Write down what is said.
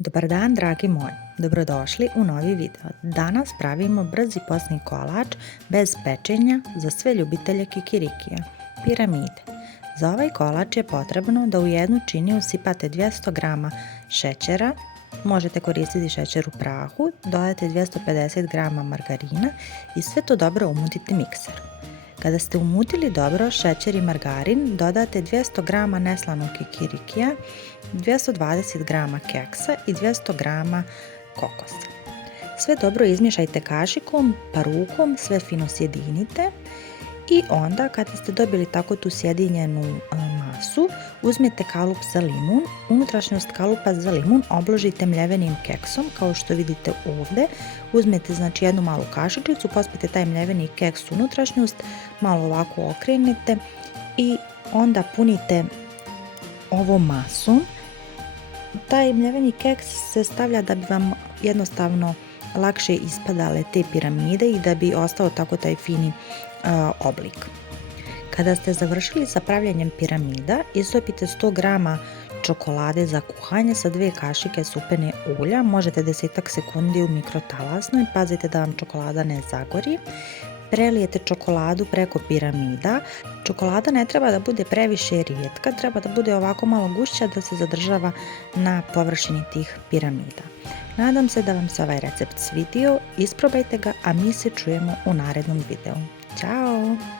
Dobar dan, dragi moji, dobrodošli u novi video. Danas pravimo brzi postni kolač bez pečenja za sve ljubitelje kikirikija, piramide. Za ovaj kolač je potrebno da u jednu činiju usipate 200 g šećera, možete koristiti šećer u prahu, dodate 250 g margarina i sve to dobro umutite mikseru. Kada ste umutili dobro šećer i margarin, dodate 200 g neslanog kikirikija, 220 g keksa i 200 g kokosa. Sve dobro izmiješajte kašikom pa rukom, sve fino sjedinite i onda kada ste dobili tako tu sjedinjenu masu, uzmete kalup za limun, unutrašnjost kalupa za limun obložite mljevenim keksom kao što vidite ovdje. Uzmete znači jednu malu kašičicu, pospite taj mljeveni keks u unutrašnjost, malo ovako okrenite i onda punite ovom masom. Taj mljeveni keks se stavlja da bi vam jednostavno lakše ispadale te piramide i da bi ostao tako taj fini oblik. Kada ste završili sa pravljenjem piramida, istopite 100 g čokolade za kuhanje sa 2 kašike supene ulja, možete 10 sekundi u mikrotalasnoj, pazite da vam čokolada ne zagori. Prelijete čokoladu preko piramida. Čokolada ne treba da bude previše rijetka, treba da bude ovako malo gušća da se zadržava na površini tih piramida. Nadam se da vam se ovaj recept svidio, isprobajte ga, a mi se čujemo u narednom videu. Ćao!